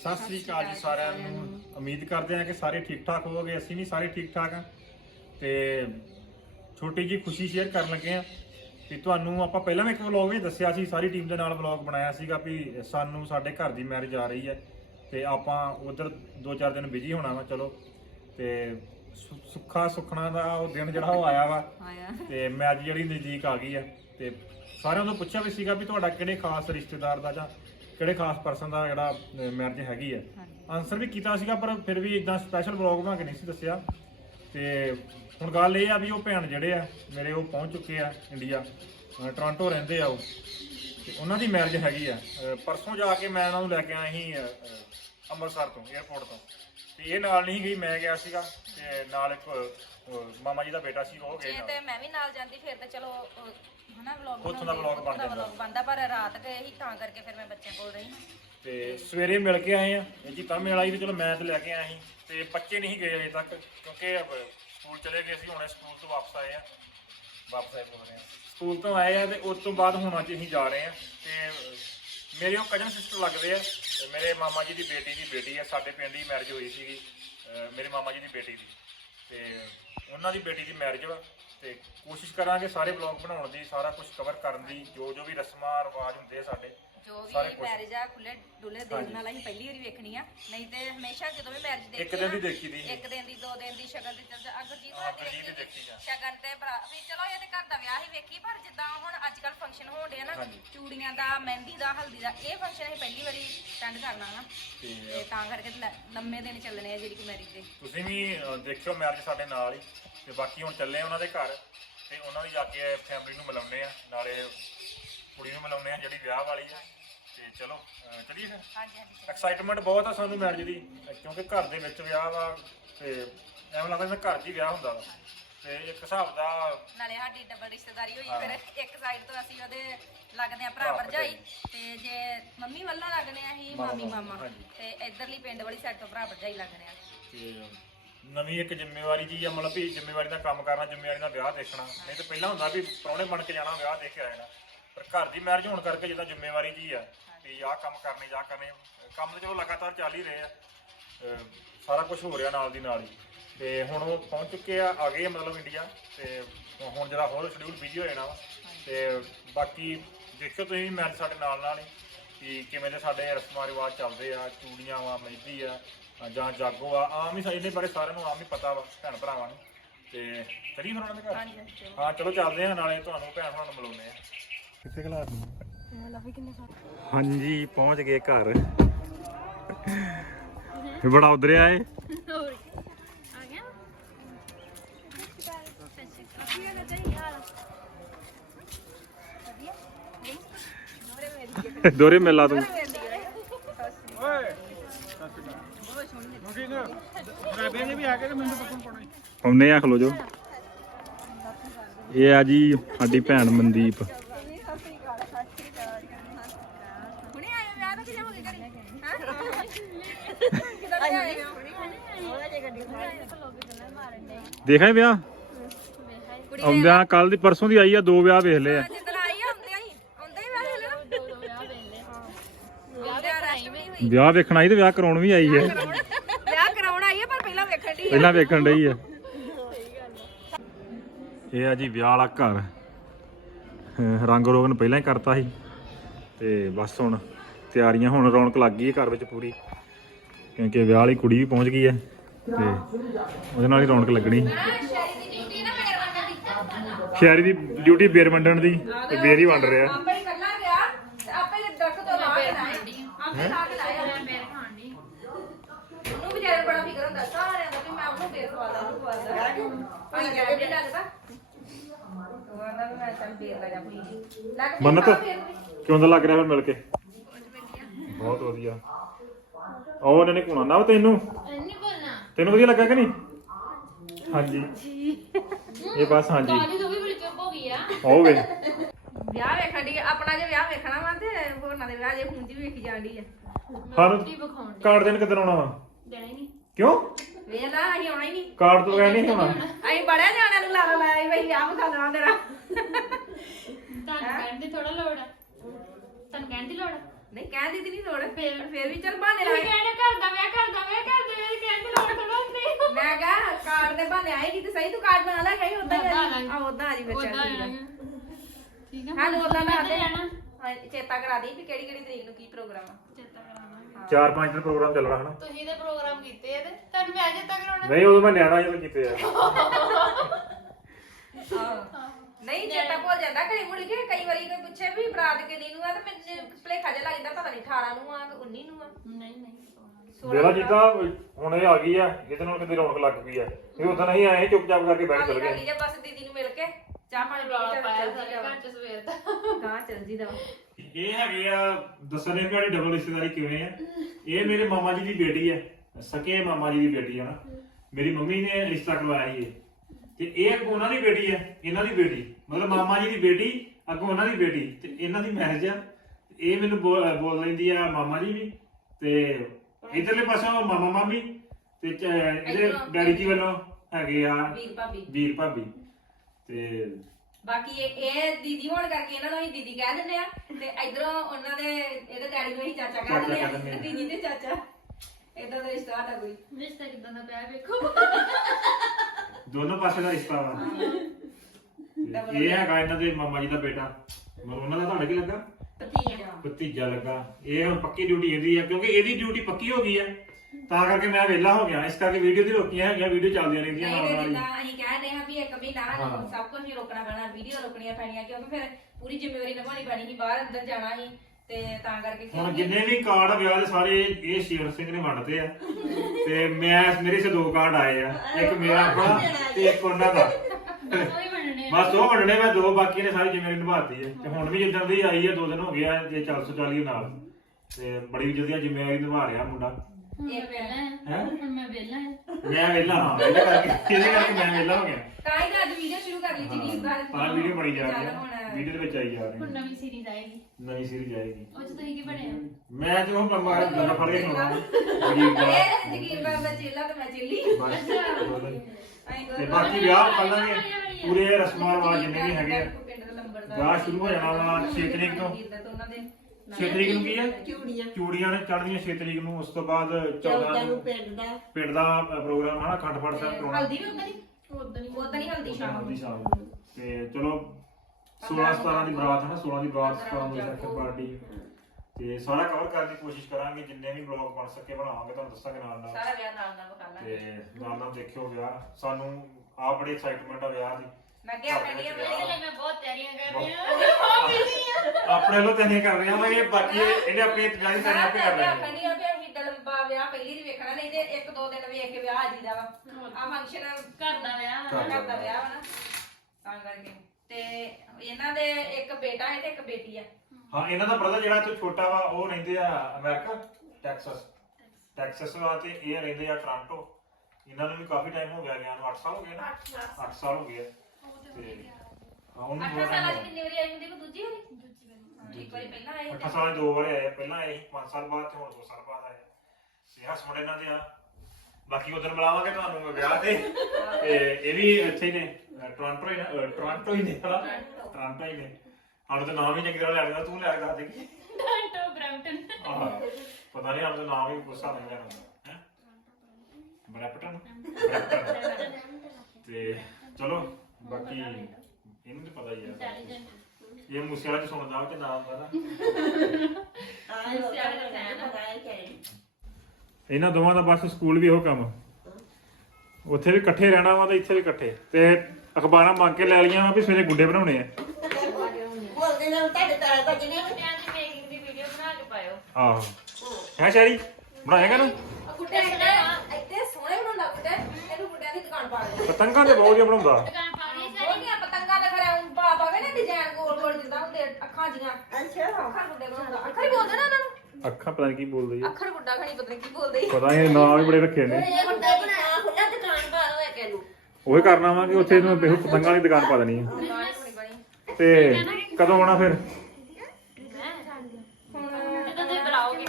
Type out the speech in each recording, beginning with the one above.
ਸਤਿ ਸ੍ਰੀ ਅਕਾਲ ਜੀ ਸਾਰਿਆਂ ਨੂੰ। ਉਮੀਦ ਕਰਦੇ ਹਾਂ ਕਿ ਸਾਰੇ ਠੀਕ ਠਾਕ ਹੋਵੋਗੇ। ਅਸੀਂ ਵੀ ਸਾਰੇ ਠੀਕ ਠਾਕ ਹਾਂ। ਤੇ ਛੋਟੀ ਜੀ ਖੁਸ਼ੀ ਸ਼ੇਅਰ ਕਰਨ ਲੱਗੇ ਹਾਂ ਵੀ ਤੁਹਾਨੂੰ ਆਪਾਂ ਪਹਿਲਾਂ ਵੀ ਇੱਕ ਵਲੌਗ ਵਿੱਚ ਦੱਸਿਆ ਸੀ। ਸਾਰੀ ਟੀਮ ਦੇ ਨਾਲ ਵਲੌਗ ਬਣਾਇਆ ਸੀਗਾ ਵੀ ਸਾਨੂੰ ਸਾਡੇ ਘਰ ਦੀ ਮੈਰਿਜ ਆ ਰਹੀ ਹੈ ਤੇ ਆਪਾਂ ਉਧਰ 2-4 ਦਿਨ ਬਿਜ਼ੀ ਹੋਣਾ ਵਾ ਚਲੋ। ਤੇ ਸੁੱਖਾ ਸੁਖਣਾ ਦਾ ਉਹ ਦਿਨ ਜਿਹੜਾ ਉਹ ਆਇਆ ਵਾ। ਤੇ ਮੈਚ ਜਿਹੜੀ ਨਜ਼ਦੀਕ ਆ ਗਈ ਹੈ ਤੇ ਸਾਰਿਆਂ ਤੋਂ ਪੁੱਛਿਆ ਵੀ ਸੀਗਾ ਵੀ ਤੁਹਾਡਾ ਕਿਹੜੇ ਖਾਸ ਰਿਸ਼ਤੇਦਾਰ ਦਾ ਜਾਂ ਕਿਹੜੇ ਖਾਸ ਪਰਸਨ ਦਾ ਜਿਹੜਾ ਮੈਰਿਜ ਹੈਗੀ ਹੈ। ਆਨਸਰ ਵੀ ਕੀਤਾ ਸੀਗਾ ਪਰ ਫਿਰ ਵੀ ਇਦਾਂ ਸਪੈਸ਼ਲ ਵਲੌਗ ਬਣਾ ਕੇ ਨਹੀਂ ਸੀ ਦੱਸਿਆ। ਤੇ ਹੁਣ ਗੱਲ ਇਹ ਆ ਵੀ ਉਹ ਭੈਣ ਜਿਹੜੇ ਆ ਮੇਰੇ ਉਹ ਪਹੁੰਚ ਚੁੱਕੇ ਆ ਇੰਡੀਆ ਟੋਰਾਂਟੋ ਰਹਿੰਦੇ ਆ ਉਹ। ਤੇ ਉਹਨਾਂ ਦੀ ਮੈਰਿਜ ਹੈਗੀ ਆ। ਪਰਸੋਂ ਜਾ ਕੇ ਮੈਂ ਉਹਨਾਂ ਨੂੰ ਲੈ ਕੇ ਆਇਆ ਸੀ ਅੰਮ੍ਰਿਤਸਰ ਤੋਂ 에어ਪੋਰਟ ਤੋਂ। ਤੇ ਇਹ ਨਾਲ ਨਹੀਂ ਗਈ ਮੈਂ ਗਿਆ ਸੀਗਾ ਤੇ ਨਾਲ ਇੱਕ ਅਹ, ਮਾਮਾ ਜੀ ਦਾ ਬੇਟਾ ਸੀ ਉਹ ਗਏ ਜੇ ਨਾਲ। ਤੇ ਮੈਂ ਵੀ ਨਾਲ ਜਾਂਦੀ ਫਿਰ ਤੇ ਚਲੋ ਅਹ, ਹਨਾ ਵਲੌਗ ਉੱਥੋਂ ਦਾ vlog ਬਣ ਜਾਂਦਾ। ਬੰਦਾ ਪਰ ਰਾਤ ਗਏ ਹੀ ਤਾਂ ਕਰਕੇ ਫਿਰ ਮੈਂ ਬੱਚਿਆਂ ਕੋਲ ਰਹੀ ਤੇ ਸਵੇਰੇ ਮਿਲ ਕੇ ਆਏ ਆ ਇਹ ਜੀ ਤਾਂ ਮੇਲ ਆਈ ਤੇ ਚਲੋ ਮੈਂ ਤੇ ਲੈ ਕੇ ਆਇਆ ਸੀ ਤੇ ਬੱਚੇ ਨਹੀਂ ਗਏ ਅਜੇ ਤੱਕ ਕਿਉਂਕਿ ਅਬ ਸਕੂਲ ਚਲੇ ਗਏ ਸੀ ਹੁਣੇ ਸਕੂਲ ਤੋਂ ਵਾਪਸ ਆਏ ਆ। ਵਾਪਸ ਆਏ ਬੋਲ ਰਹੇ ਆ। ਸਕੂਲ ਤੋਂ ਆਏ ਆ ਤੇ ਉਸ ਤੋਂ ਬਾਅਦ ਹੁਣ ਅੱਜ ਅਸੀਂ ਜਾ ਰਹੇ ਆ ਤੇ ਮੇਰੇ ਉਹ ਕਜ਼ਨ ਸਿਸਟਰ ਲੱਗਦੇ ਆ ਤੇ ਮੇਰੇ ਮਾਮਾ ਜੀ ਦੀ ਬੇਟੀ ਦੀ ਬੇਟੀ ਆ ਸਾਡੇ ਪਿੰਡ ਹੀ ਮੈਰਿਜ ਹੋਈ ਸੀਗੀ ਅਹ, ਮੇਰੇ ਮਾਮਾ ਜੀ ਦੀ ਬੇਟੀ ਦੀ। ਤੇ ਉਹਨਾਂ ਦੀ ਬੇਟੀ ਦੀ ਮੈਰਿਜ ਵਾ ਤੇ ਕੋਸ਼ਿਸ਼ ਕਰਾਂਗੇ ਸਾਰੇ ਬਲੌਗ ਬਣਾਉਣ ਦੀ ਸਾਰਾ ਕੁਝ ਕਵਰ ਕਰਨ ਦੀ ਜੋ ਜੋ ਵੀ ਰਸਮਾਂ ਰਿਵਾਜ ਹੁੰਦੇ ਆ ਸਾਡੇ। ਜੋ ਵੀ। ਮੈਰਿਜ ਆ ਖੁੱਲੇ ਡੁੱਲੇ ਦੇਣ ਨਾਲ ਅਸੀਂ ਪਹਿਲੀ ਵਾਰੀ ਵੇਖਣੀ ਆ ਨਹੀਂ ਤੇ ਹਮੇਸ਼ਾ ਜਦੋਂ ਵੀ ਮੈਰਿਜ ਦੇਖੀ ਇੱਕ ਦਿਨ ਦੀ ਦੇਖੀ ਦੀ ਇੱਕ ਦਿਨ ਦੀ ਦੋ ਦਿਨ ਦੀ ਸ਼ਗਨ ਦੀ ਚੱਲ ਅਗਰ ਜੀ ਹਾਂ, ਗੁਰਜੀਤ ਦੀ ਦੇਖੀ। ਸ਼ਗਨ ਤੇ ਵੀ ਚਲੋ ਇਹ ਤੇ ਘਰ ਦਾ ਵਿਆਹ ਹੀ ਵੇਖੀ ਪਰ ਜਿੱਦਾਂ ਹੁਣ ਅੱਜ ਕੱਲ ਫੰਕਸ਼ਨ ਹੋਣ ਡਿਆ ਨਾ। ਚੂੜੀਆਂ ਦਾ ਮਹਿੰਦੀ ਦਾ ਹਲਦੀ ਦਾ ਇਹ ਫੰਕਸ਼ਨ ਅਸੀਂ ਪਹਿਲੀ ਵਾਰੀ ਅਟੈਂਡ ਕਰਨਾ ਨਾ ਤੇ ਤੇ ਕਰਕੇ ਲੰਮੇ ਦਿਨ ਚੱਲਣੇ ਆ ਜਿਹੜੀ ਕਿ ਮੈਰਿਜ ਦੇ ਤੁਸੀਂ ਵੀ ਦੇਖਿਓ ਮੈਰਿਜ ਸਾਡੇ ਨਾਲ ਹੀ ਤੇ ਬਾਕੀ ਹੁਣ ਚੱਲੇ ਆ ਉਹਨਾਂ ਦੇ ਘਰ ਤੇ ਉਹਨਾਂ ਦੀ ਜਾ ਕੇ ਫੈਮਿਲੀ ਨੂੰ ਮਿਲਾਉਂਦੇ ਆ ਨਾਲੇ ਕੁੜੀ ਨੂੰ ਮਿਲਾਉਂਦੇ ਆ ਜਿਹੜੀ ਵਿਆਹ ਵਾਲੀ ਆ। ਤੇ ਚਲੋ ਅਹ, ਚੱਲੀਏ ਫਿਰ। ਹਾਂਜੀ ਹਾਂਜੀ ਐਕਸਾਈਟਮੈਂਟ ਬਹੁਤ ਆ ਸਾਨੂੰ ਮੈਰਿਜ ਦੀ ਕਿਉਂਕਿ ਘਰ ਦੇ ਵਿੱਚ ਵਿਆਹ ਵਾ ਤੇ ਐਵੇਂ ਲੱਗਦਾ ਜਿਵੇਂ ਘਰ 'ਚ ਹੀ ਵਿਆਹ ਹੁੰਦਾ ਵਾ। ਤੇ ਇੱਕ ਹਿਸਾਬ ਦਾ ਨਾਲੇ ਸਾਡੀ ਡਬਲ ਰਿਸ਼ਤੇਦਾਰੀ ਹੋਈ। ਫਿਰ ਇੱਕ ਸਾਈਡ ਤੋਂ ਅਸੀਂ ਉਹਦੇ ਲੱਗਦੇ ਆ ਭਰਾ ਭਰਾ ਭਰਜਾਈ। ਤੇ ਜੇ ਮੰਮੀ ਵੱਲੋਂ ਲੱਗਦੇ ਆ ਅਸੀਂ ਮਾਮਾ, ਮਾਮੀ ਹਾਂਜੀ। ਤੇ ਇਧਰਲੀ ਪਿੰਡ ਵਾਲੀ ਸਾਈਡ ਤੋਂ ਭਰਾ ਭਰਜਾਈ ਲੱਗਦੇ ਆ। ਤੇ ਨਵੀਂ ਇੱਕ ਜ਼ਿੰਮੇਵਾਰੀ ਜੀ ਆ ਮਤਲਬ ਵੀ ਜ਼ਿੰਮੇਵਾਰੀ ਦਾ ਕੰਮ ਕਰਨਾ ਜ਼ਿੰਮੇਵਾਰੀ ਦਾ ਵਿਆਹ ਦੇਖਣਾ। ਨਹੀਂ ਤੇ ਪਹਿਲਾਂ ਹੁੰਦਾ ਵੀ ਪ੍ਰਾਹੁਣੇ ਬਣ ਕੇ ਜਾਣਾ ਵਿਆਹ ਦੇਖ ਕੇ ਆ ਜਾਣਾ। ਪਰ ਘਰ ਦੀ ਮੈਰਿਜ ਹੋਣ ਕਰਕੇ ਜਿੱਦਾਂ ਜ਼ਿੰਮੇਵਾਰੀ ਜੀ ਆ ਵੀ ਆਹ ਕੰਮ ਕਰਨੇ ਜਾ ਕਰਨੇ ਕੰਮ ਤਾਂ ਚਲੋ ਲਗਾਤਾਰ ਚੱਲ ਹੀ ਰਹੇ ਆ। ਅਹ ਸਾਰਾ ਕੁਝ ਹੋ ਰਿਹਾ ਨਾਲ ਦੀ ਨਾਲ ਹੀ। ਤੇ ਹੁਣ ਉਹ ਪਹੁੰਚ ਚੁੱਕੇ ਆ ਆ ਗਏ ਆ ਮਤਲਬ ਇੰਡੀਆ ਤੇ ਹੁਣ ਜਿਹੜਾ ਹੋਰ ਸ਼ਡਿਊਲ ਬਿਜ਼ੀ ਹੋ ਜਾਣਾ ਵਾ। ਤੇ ਬਾਕੀ ਦੇਖਿਓ ਤੁਸੀਂ ਵੀ ਮੈਰਿਜ ਸਾਡੇ ਨਾਲ ਨਾਲ ਹੀ ਕਿ ਕਿਵੇਂ ਦੇ ਸਾਡੇ ਰਸਮਾਂ ਰਿਵਾਜ ਚੱਲਦੇ ਆ ਚੂੜੀਆਂ ਵਾ ਮਹਿੰਦੀ ਆ ਜਾਂ ਜਾਗੋ ਆ ਆਮ ਹੀ ਸਾ- ਇਹਦੇ ਬਾਰੇ ਸਾਰਿਆਂ ਨੂੰ ਆਮ ਹੀ ਪਤਾ ਵਾ ਭੈਣ ਭਰਾਵਾਂ ਨੂੰ। ਤੇ ਚਲੀ ਫਿਰ ਉਹਨਾਂ ਦੇ ਘਰ? ਹਾਂਜੀ ਹਾਂਜੀ ਚਲੋ ਹਾਂ ਚਲੋ ਚੱਲਦੇ ਆ ਨਾਲੇ ਤੁਹਾਨੂੰ ਭੈਣ ਭਰਾ ਨੂੰ ਮਿਲਾਉਂਦੇ ਆ। ਕਿੱਥੇ ਕਲਾਸ ਹਾਂਜੀ, ਪਹੁੰਚ ਗਏ ਘਰ। ਇਹ ਬੜਾ ਉਧਰਿਆ ਏ। ਹੋਰ ਆ ਦੋਰੇ ਮਿਲਾ ਤੂੰ। ਆਉਨੇ ਆ, ਖਲੋ ਜੋ ਇਹ ਆ ਜੀ ਸਾਡੀ ਭੈਣ ਮਨਦੀਪ ਹੁਣੇ ਆਏ ਵਿਆਹ ਤੋਂ ਕਿੰਨੇ ਹੋ ਗਏ ਘਰੇ ਹਾਂ ਕਿਦਾਂ ਦੇ ਆਏ ਹੋ ਦੇਖਿਆ ਵਿਆਹ? ਆਉਂਦਿਆਂ ਕੱਲ ਦੀ ਪਰਸੋਂ ਦੀ ਆਈ ਆ ਦੋ ਵਿਆਹ ਵੇਖ ਲਏ ਆ। ਜਿੱਦਣ ਆਈ ਆਉਂਦੇ ਹੀ ਆਉਂਦੇ ਹੀ ਵਿਆਹ ਵੇਖਣ ਆਈ ਤੇ ਵਿਆਹ ਕਰਾਉਣ ਵੀ ਆਈ ਹੈ। ਵਿਆਹ ਕਰਾਉਣ ਆਈ ਹੈ ਪਰ ਪਹਿਲਾਂ ਵੇਖਣ ਦੀ ਪਹਿਲਾਂ ਵੇਖਣ ਡਈ ਆ। ਇਹ ਆ ਜੀ ਵਿਆਹ ਵਾਲਾ ਘਰ। ਅਹ ਰੰਗ ਰੋਗਨ ਪਹਿਲਾਂ ਹੀ ਕਰਤਾ ਸੀ। ਤੇ ਬਸ ਹੁਣ ਤਿਆਰੀਆਂ ਹੁਣ ਰੌਣਕ ਲੱਗ ਗਈ ਹੈ ਘਰ ਵਿੱਚ ਪੂਰੀ ਕਿਉਂਕਿ ਵਿਆਹ ਵਾਲੀ ਕੁੜੀ ਵੀ ਪਹੁੰਚ ਗਈ ਹੈ ਤੇ ਉਹਦੇ ਨਾਲ ਹੀ ਰੌਣਕ ਲੱਗਣੀ। ਸ਼ਹਿਰੀ ਦੀ ਡਿਊਟੀ ਬੇਰ ਵੰਡਣ ਦੀ ਤੇ ਬੇਰ ਹੀ ਵੰਡ ਰਿਹਾ। ਆਪੇ ਹੀ ਕੱਲਾ ਗਿਆ ਤੇ ਆਪੇ ਹੀ ਡੱਕ ਤੋਂ ਲਾ ਕੇ ਲਾਇਆ। ਆਪੇ ਲਾ ਕੇ ਲਾਇਆ। ਮੇਰੇ ਖਾਣ ਦੀ ਉਹਨੂੰ ਵੀ ਜ਼ਿਆਦਾ ਬੜਾ ਫਿਕਰ ਹੁੰਦਾ ਸਾਰਿਆਂ ਦਾ ਵੀ ਮੈਂ ਉਹਨੂੰ ਬੇਰ ਖਵਾ ਦਾਂ ਉਹਨੂੰ ਖਵਾ ਦਾਂ ਭਾਈ ਕਹਿੰਦੇ ਲੱਗਦਾ। ਉਹਦਾ ਵੀ ਮੈਂ ਚੱਲ ਬੇਰ ਲੈ ਜਾ ਕੋਈ ਲੱਗ ਮੰਨਤ? ਕਿਉਂ ਦਾ ਲੱਗ ਰਿਹਾ ਫਿਰ ਮਿਲ ਕੇ? ਬਹੁਤ ਵਧੀਆ। ਉਹ ਉਹਨਾਂ ਨੇ ਘੁਣਾ ਨਾ ਤੈਨੂੰ? ਨਹੀਂ ਬੋਲਣਾ। ਤੈਨੂੰ ਵਧੀਆ ਲੱਗਾ ਕਿ ਨਹੀਂ? ਹਾਂਜੀ। ਇਹ ਬਸ ਹਾਂਜੀ। ਕਾਲੀ ਤੋਂ ਵੀ ਬੜੀ ਚੁੱਪ ਹੋ ਗਈ ਆ। ਹੋਵੇ। ਵਿਆਹ ਵੇਖਣ ਦੀ ਆਪਣਾ ਜੇ ਵਿਆਹ ਵੇਖਣਾ ਵਾ ਤੇ ਹੋਰਨਾਂ ਦੇ ਵਿਆਹ ਜੇ ਹੁਣ ਦੀ ਵੀ ਵੇਖੀ ਜਾਂਦੀ ਆ। ਵਿਖਾਉਣ ਦੇ ਕਾਰਡ ਦੇਣ ਕਿੱਦਣ ਆਉਣਾ ਵਾ? ਦੇਣਾ ਹੀ ਨਹੀਂ। ਕਿਉਂ? ਵੇਖ ਲਾ ਅਸੀਂ ਆਉਣਾ ਹੀ ਨਹੀਂ। ਕਾਰਡ ਤੋਂ ਬਗੈਰ ਨਹੀਂ ਆਉਣਾ ਅਸੀਂ ਬੜਿਆ ਜਾਣਿਆਂ ਨੂੰ ਲਾਰਾ ਲਾਇਆ ਸੀ ਬਈ ਵਿਆਹ ਵਿਖਾ ਦੇਣਾ ਤੇਰਾ। ਤੁਹਾਨੂੰ ਕਹਿਣ ਦੀ ਥੋੜਾ ਲੋੜ ਆ। ਤੁਹਾਨੂੰ ਕਹਿਣ ਦੀ ਲੋੜ ਆ? ਨਹੀਂ ਕਹਿਣ ਦੀ ਤੇ ਨਹੀਂ ਲੋੜ ਫਿਰ ਫਿਰ ਵੀ ਚਲ ਬਹਾਨੇ ਤੂੰ ਲਾਏ। ਕਹਿੰਦੇ ਘਰ ਦਾ ਵਿਆਹ ਕਰਦਾ ਵਿਆਹ ਕਰਦੇ ਵੇ ਕਹਿੰਦੇ ਲੋੜ ਥੋੜਾ ਹੁੰਦੀ ਮੈਂ ਕਿਹਾ ਕਾਰਡ ਦੇ ਬਹਾਨੇ ਆਏਗੀ ਤੇ ਸਹੀ ਤੂੰ ਕਾਰਡ ਬਣਾ ਲੈ ਕਹੀਂ ਉਦਾਂ ਉੱਦਾਂ ਆ ਹੀ ਜਾਈਂ। ਆ ਉਦਾਂ ਆ ਜੀ ਬੱਚਾ ਉਦਾਂ ਠੀਕ ਆ। ਠੀਕ ਆ। ਹਾਂ ਉਦਾਂ ਆਤੇ ਜਾਣਾ ਹਾਂ ਚੇਤਾ ਕਰਾ ਦੀ ਵੀ ਕਿਹੜੀ ਕਿਹੜੀ ਤਰੀਕ ਨੂੰ ਕੀ ਪ੍ਰੋਗਰਾਮ ਆ। ਚੇਤਾ ਕਰਾਉਣਾ ਚਾਰ ਪੰਜ ਦਿਨ ਪ੍ਰੋਗਰਾਮ ਚੱਲਣਾ ਹਨਾ? ਤੁਸੀਂ ਤੇ ਪ੍ਰੋਗਰਾਮ ਕੀਤੇ ਆ ਤੇ ਤੁਹਾਨੂੰ ਮੈਂ ਚੇਤਾ ਕਰਾਉਣਾ। ਨਹੀਂ ਉਦੋਂ ਮੈਂ ਨਿਆਣਾ ਜਦੋਂ ਕੀਤੇ ਆ। ਨਹੀਂ ਚੇਤਾ ਭੁੱਲ ਜਾਂਦਾ ਘੜੀ ਮੁੜੀ ਕੇ ਕਈ ਵਾਰੀ ਕੋਈ ਪੁੱਛੇ ਵੀ ਬਰਾਤ ਕਿੰਨੀ ਨੂੰ ਆ ਤੇ ਮੈਨੂੰ ਭੁਲੇਖਾ ਜਿਹਾ ਲੱਗਦਾ ਪਤਾ ਨਹੀਂ 18 ਨੂੰ ਆ ਕਿ 19 ਨੂੰ ਆ। ਨਹੀਂ ਨਹੀਂ ਮੇਰਾ ਜਿੱਦਾਂ ਹੁਣ ਇਹ ਆ ਗਈ ਆ ਇਹਦੇ ਨਾਲ ਕਿਤੇ ਰੌਣਕ ਲੱਗ ਗਈ ਆ। ਇਹ ਉਦੋਂ ਨਹੀਂ ਆਏ ਚੁੱਪਚਾਪ ਕਰਕੇ ਬੈਠ ਚਲ ਗਏ। ਜੇ ਬਸ ਦੀਦੀ ਨੂੰ ਮਿਲ ਕੇ ਚਾਹ ਪਾਣੀ ਪੀ ਰੌਲਾ ਕੇ ਪਾਇਆ ਚੱਲ ਸਾਰੇ ਜੀਦਾ ਘਰ ਚ ਸਵੇਰ ਦਾ। ਹਾਂ ਚੱਲ ਜੀਦਾ ਇਹ ਹੈਗੇ ਆ ਦੱਸਣੇ ਸਾਡੀ ਡਬਲ ਰਿਸ਼ਤੇਦਾਰੀ ਕਿਵੇਂ ਆ? ਇਹ ਮੇਰੇ ਮਾਮਾ ਜੀ ਦੀ ਬੇਟੀ ਹੈ ਸਕੇ ਮਾਮਾ ਜੀ ਦੀ ਬੇਟੀ ਹੈ ਨਾ। ਮੇਰੀ ਮੰਮੀ ਨੇ ਰਿਸ਼ਤਾ ਕਰਵਾਇਆ ਸੀ ਇਹ। ਤੇ ਇਹ ਅੱਗੋਂ ਉਹਨਾਂ ਦੀ ਬੇਟੀ ਹੈ ਇਹਨਾਂ ਦੀ ਬੇਟੀ। ਮਤਲਬ ਮਾਮਾ ਜੀ ਦੀ ਬੇਟੀ ਅੱਗੋਂ ਉਹਨਾਂ ਦੀ ਬੇਟੀ। ਤੇ ਇਹਨਾਂ ਦੀ ਮੈਰਿਜ ਆ। ਇਹ ਮੈਨੂੰ ਬੋਲ ਬੋਲ ਲੈਂਦੀ ਆ ਮਾਮਾ ਜੀ ਵੀ। ਤੇ ਇਧਰਲੇ ਪਾਸੋਂ ਮਾਮਾ ਮਾਮੀ। ਤੇ ਚ- ਇਹਦੇ ਡੈਡੀ ਜੀ ਵੱਲੋਂ ਹੈਗੇ ਆ ਵੀਰ ਭਾਬੀ। ਵੀਰ ਭਾਬੀ। ਤੇ ਬਾਕੀ ਇਹ ਇਹ ਦੀਦੀ ਹੋਣ ਕਰਕੇ ਇਹਨਾਂ ਨੂੰ ਹੀ ਦੀਦੀ ਕਹਿ ਦਿੰਦੇ ਆ। ਤੇ ਇਧਰੋਂ ਉਹਨਾਂ ਦੇ ਇਹਦੇ ਡੈਡੀ ਨੂੰ ਹੀ ਚਾਚਾ ਕਹਿ ਚਾਚਾ ਦਿੰਦੇ ਕਹਿ ਦਿੰਦੇ ਆ। ਆ। ਦੀਦੀ ਦੇ ਚਾਚਾ। ਇਦਾਂ ਦਾ ਰਿਸ਼ਤਾ ਸਾਡਾ ਕੋਈ। ਰਿਸ਼ਤਾ ਕਿਦਾਂ ਦਾ ਪਿਆ ਵੇਖੋ। ਦੋਨੋਂ ਪਾਸੇ ਦਾ ਰਿਸ਼ਤਾ ਵਾ। ਤੇ ਇਹ ਹੈਗਾ ਇਹਨਾਂ ਦੇ ਮਾਮਾ ਜੀ ਦਾ ਬੇਟਾ। ਮਤਲਬ ਉਹਨਾਂ ਦਾ ਤੁਹਾਡੇ ਕੀ ਲੱਗਾ? ਭਤੀਜਾ। ਭਤੀਜਾ ਲੱਗਾ। ਇਹ ਹੁਣ ਪੱਕੀ ਡਿਊਟੀ ਇਹਦੀ ਆ ਕਿਉਂਕਿ ਇਹਦੀ ਡਿਊਟੀ ਪੱਕੀ ਹੋ ਗਈ ਆ। ਤਾਂ ਕਰਕੇ ਮੈਂ ਵਿਹਲਾ ਹੋ ਗਿਆ। ਇਸ ਕਰਕੇ ਵੀਡੀਓ ਦੀ ਰੋਕੀਆਂ ਹੈਗੀਆਂ ਵੀਡੀਓ ਚੱਲਦੀਆਂ ਰਹਿੰਦੀਆਂ ਨਹੀਂ ਨਾਲ ਨਾਲ ਹੀ। ਅਸੀਂ ਕਹਿੰਦੇ ਹਾਂ ਵੀ ਇੱਕ ਮਹੀਨਾ ਹਾਂ। ਸਾਨੂੰ ਸਭ ਕੁਝ ਹੀ ਰੋਕਣਾ ਪੈਣਾ ਵੀਡੀਓ ਰੋਕਣੀਆਂ ਪੈਣੀਆਂ ਕਿਉਂਕਿ ਫਿਰ ਪੂਰੀ ਜ਼ਿੰਮੇਵਾਰੀ ਨਿਭਾਉਣੀ ਪੈਣੀ ਸੀ ਬਾਹਰ ਅੰਦਰ ਜਾਣਾ ਸੀ। ਤੇ ਤਾਂ ਕਰਕੇ ਹੁਣ ਕਿਉਂਕਿ ਜਿੰਨੇ ਵੀ ਕਾਰਡ ਵਿਆਹ ਦੇ ਸਾਰੇ ਇਹ ਸ਼ੇਰ ਸਿੰਘ ਨੇ ਵੰਡਦੇ ਆ। ਤੇ ਮੈਂ ਮੇਰੇ ਸੇ ਦੋ ਕਾਰਡ ਆਏ ਆ। ਇੱਕ ਮੇਰਾ ਆਪਣਾ ਤੇ ਇੱਕ ਉਹਨਾਂ ਦਾ। ਕੋਈ ਬਣਨੇ ਆ ਬਸ ਦੋ ਵੰਡਣੇ ਮੈਂ ਦੋ ਬਾਕੀ ਨੇ ਸਾਰੀ ਜ਼ਿੰਮੇਵਾਰੀ ਨਿਭਾਤੀ ਹੈ ਤੇ ਹੁਣ ਵੀ ਜਿੱਦਾਂ ਦੀ ਆਈ ਹੈ ਦੋ ਦਿਨ ਹੋ ਗਏ ਆ ਜੇ ਚੱਲ ਸੋ ਚੱਲੀਏ ਨਾਲ। ਤੇ ਬੜੀ ਜਲਦੀ ਜ਼ਿੰਮੇਵਾਰੀ ਨਿਭਾ ਰਿਹਾ ਮੁੰਡਾ। ਹੁਣ ਮੈਂ ਵਿਹਲਾ ਹੈਂ? ਹੁਣ ਮੈਂ ਵਿਹਲਾ ਆ ਮੈਂ ਵਿਹਲਾ ਹਾਂ। ਇਹਦੇ ਕਰਕੇ ਇਹਦੇ ਕਰਕੇ ਮੈਂ ਵਿਹਲਾ ਹੋ ਗਿਆ। ਤਾਂ ਹੀ ਤਾਂ ਅੱਜ ਵੀਡੀਓ ਸ਼ੁਰੂ ਕਰ ਲਈ ਸੀ ਜੀ ਇਸ ਬਾਰ ਤਾਂ ਵੀਡੀਓ ਬਣੀ ਜਾ ਰਹੀ ਚੱਲ ਹੈ ਹੁਣ। ਵੀਡੀਓ ਦੇ ਵਿੱਚ ਆਈ ਜਾ ਰਹੀ ਹੁਣ ਹੈ। ਨਵੀਂ ਸੀਰੀਜ਼ ਆਏਗੀ। ਨਵੀਂ ਸੀਰੀਜ਼ ਆਏਗੀ। ਉਹ ਚ ਤੁਸੀਂ ਕੀ ਬਣਿਆ? ਮੈਂ ਜੋ ਹੁਣ ਮਾਰ ਗੰਨਾ ਫੜ ਕੇ ਅਜੀਬ ਦਾ ਇਹ ਜਗੀਰ ਬਾਬਾ ਚੇਲਾ ਤੇ ਮੈਂ ਚੇਲੀ। ਬਸ। ਤੇ ਬਾਕੀ ਵਿਆਹ ਪਾਲਾਂਗੇ ਪੂਰੇ ਰਸਮਾਂ ਰਿਵਾਜ ਜਿੰਨੇ ਵੀ ਹੈਗੇ ਆ। ਪਿੰਡ ਦਾ ਲੰਬੜਦਾਰ ਵਿਆਹ ਸ਼ੁਰੂ ਹੋ ਜਾਣਾ ਵਾ 6 ਤਰੀਕ ਤੋਂ ਜਗੀਰ ਦਾ ਤਾਂ ਉਹਨਾਂ ਦੇ 6 ਤਰੀਕ ਨੂੰ ਕੀ ਹੈ ਚੂੜੀਆਂ। ਚੂੜੀਆਂ ਨੇ ਚੜ੍ਹਦੀਆਂ 6 ਤਰੀਕ ਨੂੰ ਉਸ ਤੋਂ ਬਾਅਦ 14 ਚੌਦਾਂ ਨੂੰ ਨੂੰ ਪਿੰਡ ਦਾ। ਪਿੰਡ ਦਾ ਪ੍ਰੋਗਰਾਮ ਹਨਾ ਖੰਡ ਸਾਹਿਬ ਕਰਾਉਣਾ। ਹਲਦੀ ਵੀ ਉਦਾਂ ਹੀ ਉਦੋਂ ਹੀ ਹਲਦੀ ਸ਼ਾਮ ਹਲਦੀ ਨੂੰ। ਸ਼ਾਮ ਨੂੰ। ਤੇ ਚਲੋ 16 17 ਦੀ ਬਰਾਤ ਹੈ ਨਾ 16 ਦੀ ਬਰਾਤ 17 ਦੀ ਰਿਸੈਪਸ਼ਨ ਪਾਰਟੀ ਤੇ ਸਾਰਾ ਕਵਰ ਕਰਨ ਦੀ ਕੋਸ਼ਿਸ਼ ਕਰਾਂਗੇ ਜਿੰਨੇ ਵੀ ਬਲੌਗ ਬਣ ਸਕੇ ਬਣਾਵਾਂਗੇ ਤੁਹਾਨੂੰ ਦੱਸਾਂਗੇ ਨਾਲ ਨਾਲ। ਸਾਰਾ ਵਿਆਹ ਨਾਲ ਨਾਲ ਲਾਂਗੇ। ਤੇ ਨਾਲ ਨਾਲ ਦੇਖਿਓ ਵਿਆਹ ਸਾਨੂੰ ਆ ਬੜੀ ਐਕਸਾਈਟਮੈਂਟ ਆ ਵਿਆਹ ਦੀ। ਮੈਂ ਕਿਹਾ ਆਪਣੀ ਇਸ ਆਪਣੀ ਲਈ ਮੈਂ ਬਹੁਤ ਤਿਆਰੀਆਂ ਕਰ ਰਹੀ ਹਾਂ। ਆਪਣੇ ਵੱਲੋਂ ਤਾਂ ਨਹੀਂ ਕਰ ਰਹੇ ਹਾਂ ਇਹ ਬਾਕੀ ਇਹਨੇ ਆਪਣੀ ਤਿਆਰੀ ਕਰਨੀ ਆਪੇ ਕਰ ਰਹੇ ਨੇ ਆਪਣੀ ਆਪੇ ਅਸੀਂ ਡਲਬਾ ਵਿਆਹ ਪਹਿਲੀ ਦੀ ਵੇਖਣਾ ਨਹੀਂ ਤੇ ਇੱਕ ਦੋ ਦਿਨ ਵੇਖ ਕੇ ਵਿਆਹ ਆ ਜੀਦਾ ਵਾ। ਆ ਫੰਕਸ਼ਨ ਘਰ ਦਾ ਵਿਆਹ ਵਾ। ਘਰ ਘਰ ਦਾ ਵਿਆਹ ਵਾ ਨਾ। ਤਾਂ ਕਰਕੇ। ਤੇ ਇਹਨਾਂ ਦੇ ਇੱਕ ਬੇਟਾ ਹੈ ਤੇ ਇੱਕ ਬੇਟੀ ਆ। ਹਾਂ ਇਹਨਾਂ ਦਾ ਬ੍ਰਦਰ ਜਿਹੜਾ ਤੋਂ ਛੋਟਾ ਵਾ ਉਹ ਰਹਿੰਦੇ ਆ ਅਮਰੀਕਾ ਟੈਕਸਸ। ਟੈਕਸਸ ਵਾ ਤੇ ਇਹ ਰਹਿੰਦੇ ਆ ਟੋਰਾਂਟੋ। ਇਹਨਾਂ ਨੂੰ ਵੀ ਕਾਫੀ ਟਾਈਮ ਹੋ ਗਿਆ ਗਿਆ ਨੂੰ 8 ਸਾਲ ਹੋ ਗਏ ਨਾ? 8 ਸਾਲ। ਹੋ ਗਏ। ਤੇ ਹਾਂ ਉਹਨੂੰ 8 ਦੋ ਸਾਲਾਂ ਚ ਕਿੰਨੀ ਵਾਰੀ ਆਈ ਹੁੰਦੀ ਕੋ ਦੂਜੀ ਵਾਰੀ? ਇੱਕ ਵਾਰੀ ਪਹਿਲਾਂ ਆਏ 8 ਸਾਲ ਦੋ ਵਾਰ। ਆਏ। ਪਹਿਲਾਂ ਆਏ 5 ਸਾਲ ਬਾਅਦ ਤੇ ਹੁਣ 2 ਸਾਲ ਬਾਅਦ ਆਏ। ਤੇ ਹਸਬੰਡ ਇਹਨਾਂ ਦੇ ਆ ਬਾਕੀ ਉਧਰ ਮਿਲਾਵਾਂਗੇ ਤੁਹਾਨੂੰ ਵਿਆਹ ਤੇ। ਤੇ ਇਹ ਵੀ ਇੱਥੇ ਹੀ ਨੇ ਅਹ ਟੋਰਾਂਟੋ ਹੀ ਨੇ ਅਹ ਟੋਰਾਂਟੋ ਹੀ ਨੇ ਹਨਾ? ਟੋਰਾਂਟੋ ਹੀ ਨੇ। ਸਾਨੂੰ ਤਾਂ ਨਾਮ ਹੀ ਚੰਗੀ ਤਰ੍ਹਾਂ ਲੈ ਲੈਣਾ ਤੂੰ ਲੈ ਕੇ ਦੱਸ ਦੇ ਕੀ? ਟੋਰਾਂਟੋ ਬ੍ਰੈਂਪਟਨ ਆਹ, ਪਤਾ ਨਹੀਂ ਆਪਦਾ ਨਾਮ ਵੀ ਗੁੱਸਾ ਨਹੀਂ ਲੈਣਾ ਹੈ? ਬਰੈਪਟਨ ਤੇ ਚਲੋ ਬਾਕੀ ਇਹਨੂੰ ਤਾਂ ਪਤਾ ਹੀ ਹੈ ਇੰਟੈਲੀਜੈਂਟ ਇਹ ਮੂਸੇ ਵਾਲਾ ਚ ਸੁਣਦਾ ਉਹ ਤੇ ਨਾਮ ਦਾ ਨਾ ਆਏ ਲੋਕਾਂ ਦਾ ਫੈਨ ਬਣਾਇਆ ਕਿ ਇਹਨਾਂ ਦੋਵਾਂ ਦਾ ਬਸ ਸਕੂਲ ਵੀ ਉਹ ਕੰਮ। ਉੱਥੇ ਵੀ ਇਕੱਠੇ ਰਹਿਣਾ ਵਾ ਤੇ ਇੱਥੇ ਵੀ ਇਕੱਠੇ। ਤੇ ਅਖਬਾਰਾਂ ਮੰਗ ਕੇ ਲੈ ਲਈਆਂ ਵਾ ਵੀ ਸਵੇਰੇ ਗੁੱਡੇ ਬਣਾਉਣੇ ਆ। ਬੋਲਦੇ ਨੇ ਤੁਹਾਡੇ ਤਾਏ ਤਾਂ ਜਿਹਨੇ ਕੁੜੀਆਂ ਦੀ ਮੇਕਿੰਗ ਦੀ ਵੀਡੀਓ ਬਣਾ ਕੇ ਪਾਇਓ। ਆਹੋ। ਹੈ ਸ਼ਾਰੀ ਬਣਾਏਗਾ ਨਾ ਗੁੱਡੇ ਇੱਥੇ ਇੱਥੇ ਸੋਹਣੇ ਬਣਾਉਂਦਾ ਗੁੱਡੇ। ਇਹਨੂੰ ਗੁੱਡਿਆਂ ਦੀ ਦੁਕਾਨ ਪਾ ਦੇ। ਪਤੰਗਾਂ ਤੇ ਬਹੁਤ ਜਿਹਾ ਬਣਾਉਂਦਾ। ਦੁਕਾਨ ਪਾ ਲਈ ਸਾਰੀ ਉਹਦੀਆਂ ਪਤੰਗਾਂ ਤੇ ਖਰੇ ਉਂ ਪਾ ਪਾਵੇ ਨਾ ਡਿਜ਼ਾਈਨ ਗੋਲ ਗੋਲ ਜਿੱਦਾਂ ਹੁੰਦੇ ਅੱਖਾਂ ਜੀਆਂ। ਅੱਛਾ। ਅੱਖਰ ਗੁੱਡੇ ਬਣਾਉਂਦਾ। ਅੱਖਰ ਹੀ ਬੋਲਦੇ ਨਾ ਉਹਨਾਂ ਨੂੰ। ਅੱਖਾਂ ਪਤਾ ਨਹੀਂ ਕੀ ਬੋਲਦੀ ਆ ਅੱਖਰ ਗੁੱਡਾ ਖਣੀ ਪਤਾ ਨੀ ਕੀ ਬੋਲਦੇ ਪਤਾ ਨਹੀਂ ਨਾਮ ਵੀ ਬੜੇ ਰੱਖੇ ਨੇ। ਇਹ ਮੁੰਡਾ ਬਣਾਇਆ ਖੁੱਲਾ ਦੁਕਾਨ ਪਾ ਲਓ ਇੱਕ ਨੂੰ ਉਹੀ ਕਰਨਾ ਵਾ ਕਿ ਉੱਥੇ ਇਹਨੂੰ ਬਿਹੂ ਪਤੰਗਾਂ ਵਾਲੀ ਦੁਕਾਨ ਪਾ ਦੇਣੀ ਆ। ਬਣੀ ਬਣੀ। ਤੇ ਕਦੋਂ ਆਉਣਾ ਫਿਰ? ਜਦੋਂ ਤੁਸੀਂ ਬੁਲਾਓਗੇ।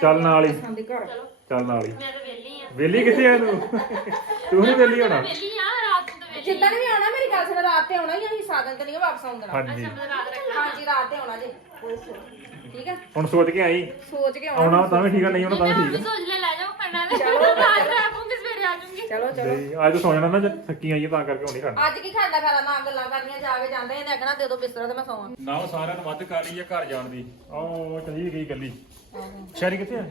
ਚੱਲ ਨਾਲ ਹੀ। ਘਰ ਚੱਲ ਨਾਲ ਹੀ। ਮੈਂ ਤਾਂ ਵਿਹਲੀ ਆ। ਵਿਹਲੀ ਕਿੱਥੇ ਆ ਤੂੰ? ਤੂੰ ਨਹੀਂ ਵਿਹਲੀ ਹੋਣਾ। ਵਿਹਲੀ ਆ ਰਾਤ ਨੂੰ ਤਾਂ ਵਿਹਲੀ ਜਿੱਦਾਂ ਵੀ ਆਉਣਾ ਮੇਰੀ ਗੱਲ ਸੁਣ ਰਾਤ ਤੇ ਆਉਣਾ ਹੀ ਅਸੀਂ ਸਾਧਨ ਤੇ ਨਹੀਂ ਵਾਪਸ ਆਉਂਦਾ ਹਾਂਜੀ। ਅੱਛਾ ਮੈਂ ਰਾਤ ਰੱਖਣਾ। ਹਾਂਜੀ ਰਾਤ ਤੇ ਆਉਣਾ ਜੀ। ਠੀਕ ਆ? ਹੁਣ ਸੋਚ ਕੇ ਆਈ। ਸੋਚ ਕੇ ਆਉਣਾ ਆਉਣਾ ਤਾਂ ਵੀ ਠੀਕ ਆ ਨਹੀਂ ਆਉਣਾ ਤਾਂ ਵੀ ਠੀਕ ਸੋਚ ਲੈ ਲੈ ਜਾਓ ਕੰਨਾਂ ਲੈ ਨੂੰ ਆਉਂਗੀ ਸਵੇਰੇ ਆ ਜਾਊਂਗੀ। ਚਲੋ ਆ ਚਲੋ। ਤੇ ਅੱਜ ਸੌ ਜਾਣਾ ਨਾ ਜੇ ਥੱਕੀ ਆਈ ਆ ਤਾਂ ਕਰਕੇ ਹੁਣ ਨਹੀਂ ਖੜਨਾ। ਅੱਜ ਕੀ ਖਾਂਦਾ ਖਾਣਾ? ਨਾ ਗੱਲਾਂ ਕਰਨੀਆਂ ਜਾ ਕੇ ਜਾਂਦੇ ਇਹਨੇ ਆਖਣਾ ਦੇ ਦੋ ਬਿਸਤਰਾ ਤੇ ਮੈਂ ਸੌਵਾਂ ਨਾ ਉਹ ਸਾਰਿਆਂ ਨੂੰ ਵੱਧ ਕਰ ਲਈ ਆ ਘਰ ਜਾਣ ਦੀ। ਉਹ ਚਲੀ ਗਈ ਗੱਲੀ ਸ਼ਹਿਰੀ ਕਿੱਥੇ ਆ? ਇੱਕ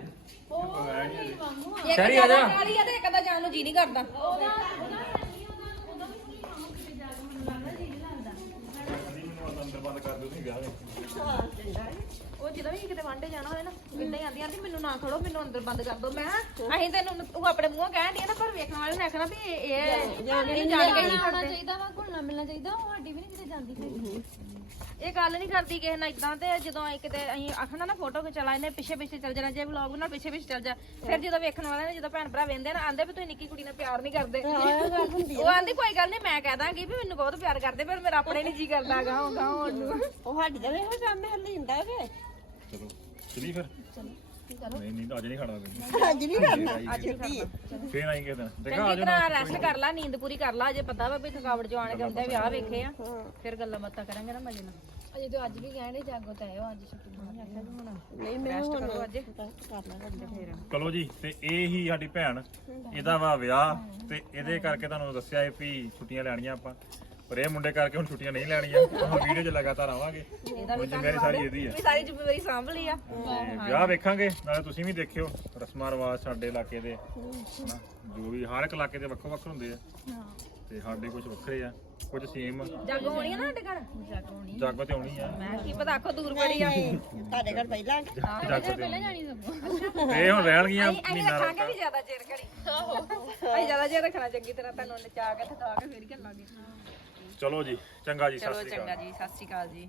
ਸ਼ਹਿਰੀ ਆ ਜਾ। ਜ਼ਿਆਦਾ ਕਹਿ ਰਹੀ ਆ ਤੇ ਇੱਕ ਦਾ ਜਾਣ ਨੂੰ ਜੀ ਨਹੀਂ ਕਰਦਾ। ਉਹਦਾ ਉਹਦਾ ਨਹੀਂ ਉਹਦਾ ਉਹਦਾ ਵੀ ਨਹੀਂ ਆਉਂ ਕਿਤੇ ਜਾ ਕੇ ਮੈਨੂੰ ਲੱਗਦਾ ਜੀ ਨਹੀਂ ਲੱਗਦਾ। ਮੈਨੂੰ ਅੰਦਰ ਬੰਦ ਕਰ ਦਿਓ ਤੁਸੀਂ ਵਿਆਹ ਵਿੱਚ ਉਹ ਜਦੋਂ ਵੀ ਕਿਤੇ ਵਾਂਡੇ ਜਾਣਾ ਹੋਵੇ ਨਾ ਇਦਾਂ ਹੀ ਆਂਦੀ ਆਂਦੀ ਮੈਨੂੰ ਨਾ ਖੜੋ ਮੈਨੂੰ ਅੰਦਰ ਬੰਦ ਕਰ ਦਿਓ ਮੈਂ ਕਿਹਾ, ਅਸੀਂ ਤੈਨੂੰ ਉਹ ਆਪਣੇ ਮੂੰਹੋਂ ਕਹਿਣ ਦੀ ਨਾ ਪਰ ਵੇਖਣ ਵਾਲੇ ਨੇ ਆਖਣਾ ਵੀ ਇਹ ਇਹ ਜਾਣ ਕੇ ਨਹੀਂ ਆਉਣਾ ਕਰਦੇ ਚਾਹੀਦਾ ਵਾ ਘੁਲਣਾ ਮਿਲਣਾ ਚਾਹੀਦਾ ਉਹ ਸਾਡੀ ਵੀ ਨਹੀਂ ਕਿਤੇ ਜਾਂਦੀ ਫਿਰ ਇਹ ਗੱਲ ਨਹੀਂ ਕਰਦੀ ਕਿਸੇ ਨਾਲ ਇਦਾਂ ਤੇ ਜਦੋਂ ਅਸੀਂ ਕਿਤੇ ਅਸੀਂ ਆਖਣਾ ਨਾ ਫੋਟੋ ਖਿਚਾ ਇਹਨੇ ਪਿੱਛੇ ਪਿੱਛੇ ਚੱਲ ਜਾਣਾ ਜੇ ਵਲੌਗ ਨਾਲ ਪਿੱਛੇ ਪਿੱਛੇ ਚੱਲ ਜਾ। ਫਿਰ ਜਦੋਂ ਵੇਖਣ ਵਾਲੇ ਨੇ ਜਦੋਂ ਭੈਣ ਭਰਾ ਵੇਂਦੇ ਨਾ ਆਂਦੇ ਵੀ ਤੁਸੀਂ ਨਿੱਕੀ ਕੁੜੀ ਨਾਲ ਪਿਆਰ ਨਹੀਂ ਕਰਦੇ। ਉਹ ਆਂਦੀ ਕੋਈ ਗੱਲ ਨਹੀਂ ਮੈਂ ਕਹਿ ਦਾਂਗੀ ਵੀ ਮੈਨੂੰ ਬਹੁਤ ਪਿਆਰ ਕਰਦੇ ਪਰ ਮੇਰਾ ਆਪਣੇ ਨਹੀਂ ਜੀ ਕਰਦਾ ਗਾਂ ਨੂੰ। ਉਹ ਸਾਡੀ ਦਾ ਇਹੋ ਕੰਮ ਹੈ ਲਿੰਦਾ ਵੇ। ਚਲੋ ਚਲੀ ਫਿਰ? ਨਹੀਂ ਨਹੀਂ ਅੱਜ ਨਹੀਂ ਖਾਣਾ ਫਿਰ ਅੱਜ ਨਹੀਂ ਕਰਨਾ ਅੱਜ ਨਹੀਂ ਕਰਨਾ ਫੇਰ ਆਏਂਗੇ ਦਿਨ? ਦੇਖਾ ਚੰਗੀ ਤਰ੍ਹਾਂ ਰੈਸਟ ਕਰ ਲਾ ਨੀਂਦ ਪੂਰੀ ਕਰ ਲਾ ਅਜੇ ਪਤਾ ਵਾ ਵੀ ਥਕਾਵਟ ਜੋ ਆਣ ਕੇ ਆਉਂਦਾ ਵਿਆਹ ਵੇਖੇ ਆ। ਫਿਰ ਗੱਲਾਂ ਬਾਤਾਂ ਕਰਾਂਗੇ ਨਾ ਮਜੇ ਨਾਲ। ਅਜੇ ਤੇ ਅੱਜ ਵੀ ਕਹਿਣੇ ਜਾਗੋ ਤਾਂ ਆਇਓ ਅੱਜ ਛੁੱਟੀ ਨਹੀਂ ਆਖਿਆ ਵੀ ਹੁਣ। ਨਹੀਂ ਮੈਂ ਰੈਸਟ ਹੁਣ ਕਰੋ ਅੱਜ। ਕਰਨਾ ਕਰਨਾ ਫੇਰ। ਚਲੋ ਜੀ ਤੇ ਇਹ ਹੀ ਸਾਡੀ ਭੈਣ ਇਹਦਾ ਵਾ ਵਿਆਹ ਤੇ ਇਹਦੇ ਕਰਕੇ ਤੁਹਾਨੂੰ ਦੱਸਿਆ ਸੀ ਵੀ ਛੁੱਟੀਆਂ ਲੈਣੀਆਂ ਆਪਾਂ। ਪਰ ਇਹ ਮੁੰਡੇ ਕਰਕੇ ਹੁਣ ਛੁੱਟੀਆਂ ਨਹੀਂ ਲੈਣੀਆਂ। ਹੁਣ ਵੀਡੀਓ 'ਚ ਲਗਾਤਾਰ ਆਵਾਂਗੇ। ਇਹਦਾ ਹੁਣ ਜ਼ਿੰਮੇਵਾਰੀ ਸਾਰੀ ਇਹਦੀ ਆ। ਵੀ ਸਾਰੀ ਜ਼ਿੰਮੇਵਾਰੀ ਸਾਂਭ ਲਈ ਆ। ਤੇ ਵਿਆਹ ਵੇਖਾਂਗੇ ਨਾਲੇ ਤੁਸੀਂ ਵੀ ਦੇਖਿਓ ਰਸਮਾਂ ਰਿਵਾਜ ਸਾਡੇ ਇਲਾਕੇ ਦੇ। ਹਨਾ ਜੋ ਵੀ ਹਰ ਇੱਕ ਇਲਾਕੇ ਦੇ ਵੱਖੋ ਵੱਖ ਹੁੰਦੇ ਆ। ਤੇ ਸਾਡੇ ਕੁਝ ਵੱਖਰੇ ਆ ਕੁਝ ਸੇਮ ਜਾਗੋ ਹੋਣੀ ਆ ਨਾ ਸਾਡੇ ਘਰ? ਜਾਗੋ ਤੇ ਆਉਣੀ ਆ। ਮੈਂ ਕੀ ਪਤਾ ਆਖੋ ਦੂਰ ਬੜੀ ਆ। ਤੁਹਾਡੇ ਘਰ ਪਹਿਲਾਂ? ਜਾਗੋ ਤੇ ਆਉਣੀ ਜਾਣੀ ਸਗੋਂ। ਤੇ ਇਹ ਹੁਣ ਰਹਿਣਗੀਆਂ ਅਸੀਂ ਅਸੀਂ ਮਹੀਨਾ ਰੱਖਾਂਗੇ ਵੀ ਜ਼ਿਆਦਾ ਚਿਰ ਘੜੀ। ਅਸੀਂ ਜ਼ਿਆਦਾ ਚਿਰ ਰੱਖਣਾ ਚੰਗੀ ਤਰ੍ਹਾਂ ਤੁਹਾਨੂੰ ਨਚਾ ਕੇ ਥਕਾ ਕੇ ਫਿਰ ਚੱਲਾਂਗੇ ਚਲੋ ਜੀ ਚੰਗਾ ਜੀ ਸਤਿ ਚਲੋ ਸ਼੍ਰੀ ਚੰਗਾ ਅਕਾਲ। ਜੀ ਸਤਿ ਸ਼੍ਰੀ ਅਕਾਲ ਜੀ।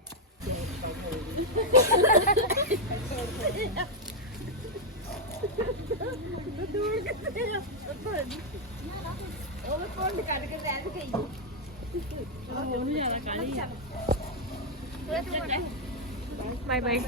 ਉਹ ਕੋਲ ਕੱਢ ਕੇ ਲੈ ਗਈ ਬਾਏ ਬਾਏ